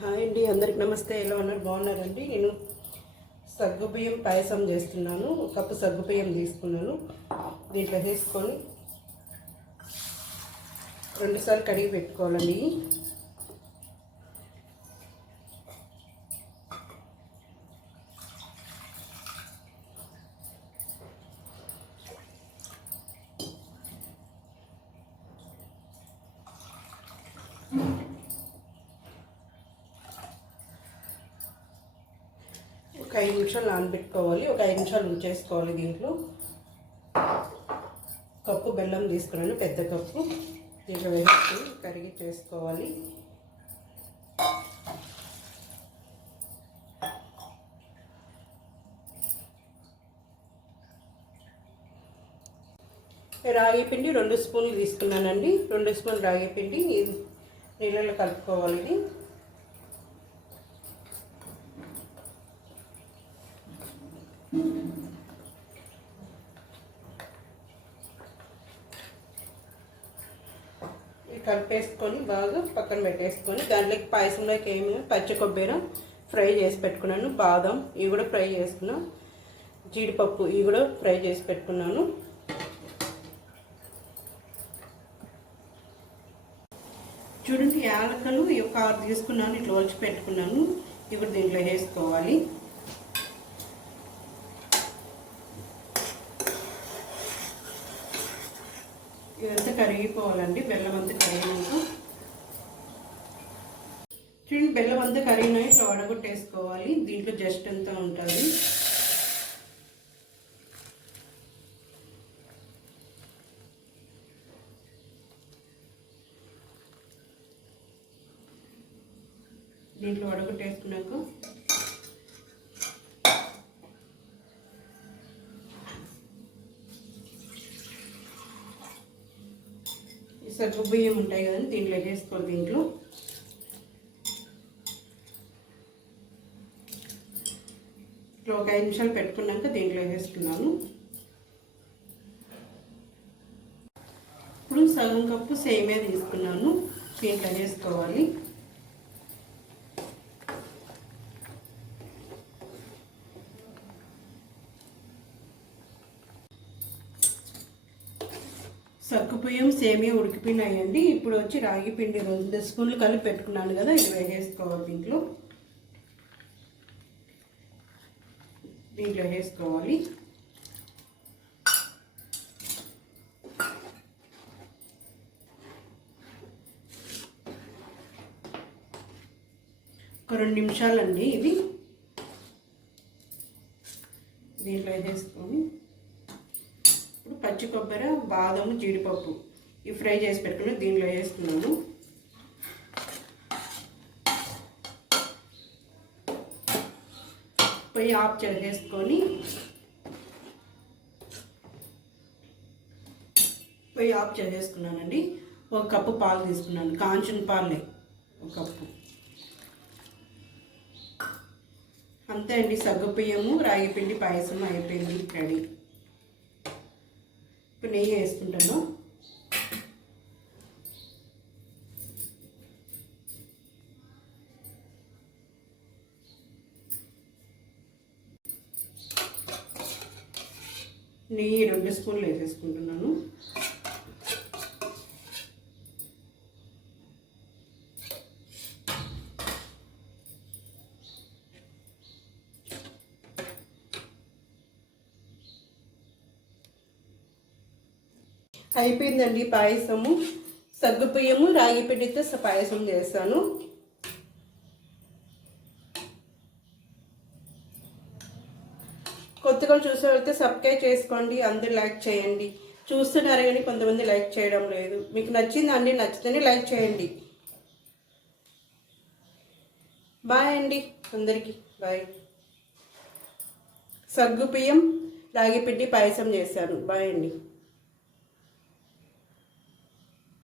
Hi అండి, అందరికి నమస్తే. ఎలా ఉన్నారు? బాగున్నారండి? నేను సగ్గుబియ్యం పాయసం చేస్తున్నాను. ఒక కప్పు సగ్గుబియ్యం తీసుకున్నాను. దీంట్లో వేసుకొని 2 సార్లు కడిగి పెట్టుకోవాలండి. ఒక 5 నిమిషాలు నానబెట్టుకోవాలి. ఒక 5 నిమిషాలు ఉంచేసుకోవాలి. దీంట్లో కప్పు బెల్లం తీసుకున్నాను, పెద్ద కప్పు. దీంట్లో వేసి కరిగి చేసుకోవాలి. రాగి పిండి 2 స్పూన్లు తీసుకున్నానండి. 2 స్పూన్లు రాగి పిండి నీళ్ళలో కలుపుకోవాలి. ఇది కలిపేసుకొని బాగా పక్కన పెట్టేసుకొని దాంట్లోకి పాయసంలోకి ఏమి పచ్చి కొబ్బరి ఫ్రై చేసి పెట్టుకున్నాను, బాదం ఇవి కూడా ఫ్రై చేసుకున్నాను, జీడిపప్పు ఇవి కూడా ఫ్రై చేసి పెట్టుకున్నాను. చూడండి, యాలకులు ఒక 6 తీసుకున్నాను, ఇట్లా ఒలిచి పెట్టుకున్నాను. ఇప్పుడు దీంట్లో వేసుకోవాలి. ఇదంతా కరిగిపోవాలండి, బెల్లం అంతా కరిగినాక. చూడండి, బెల్లం అంతా కరిగినా ఇట్లా వడగొట్టేసుకోవాలి. దీంట్లో జస్ట్ అంతా ఉంటుంది. దీంట్లో వడగొట్టేసుకున్నాక సగ్గు బియ్యం ఉంటాయి కదండి, దీంట్లో వేసుకోవాలి. దీంట్లో ఇట్లా ఒక 5 నిమిషాలు పెట్టుకున్నాక దీంట్లో వేసుకున్నాను. ఇప్పుడు సగం కప్పు సేమియా తీసుకున్నాను, దీంట్లో వేసుకోవాలి. సగ్గుబియ్యం సేమియా ఉడికిపోయినాయండి. ఇప్పుడు వచ్చి రాగి పిండి 2 స్పూన్లు కలిపి పెట్టుకున్నాను కదా, ఇది వేసుకోవాలి. దీంట్లో వేసుకోవాలి. ఒక 2 నిమిషాలండి ఇది. దీంట్లో వేసుకొని పచ్చి కొబ్బరి, బాదం, జీడిపప్పు ఇవి ఫ్రై చేసి పెట్టుకుని దీంట్లో వేస్తున్నాను. పొయ్యి ఆఫ్ చేసేసుకున్నానండి. 1 కప్పు పాలు తీసుకున్నాను, కాంచిన పాలే 1 కప్పు. అంతే అండి, సగ్గుబియ్యము రాగి పిండి పాయసం అయిపోయింది, రెడీ. ఇప్పుడు నెయ్యి వేసుకుంటాను. నెయ్యి 2 స్పూన్లు వేసేసుకుంటున్నాను. అయిపోయిందండి పాయసము. సగ్గుబియ్యము రాగి పిండితో పాయసం చేస్తాను. కొత్తగా చూసే వెళ్తే సబ్స్క్రైబ్ చేసుకోండి, అందరూ లైక్ చేయండి. చూస్తున్నారు కానీ కొంతమంది లైక్ చేయడం లేదు. మీకు నచ్చిందండి, నచ్చితేనే లైక్ చేయండి. బాయ్ అండి, అందరికీ బాయ్. సగ్గుబియ్యం రాగి పిండి పాయసం చేశాను. బాయ్ అండి.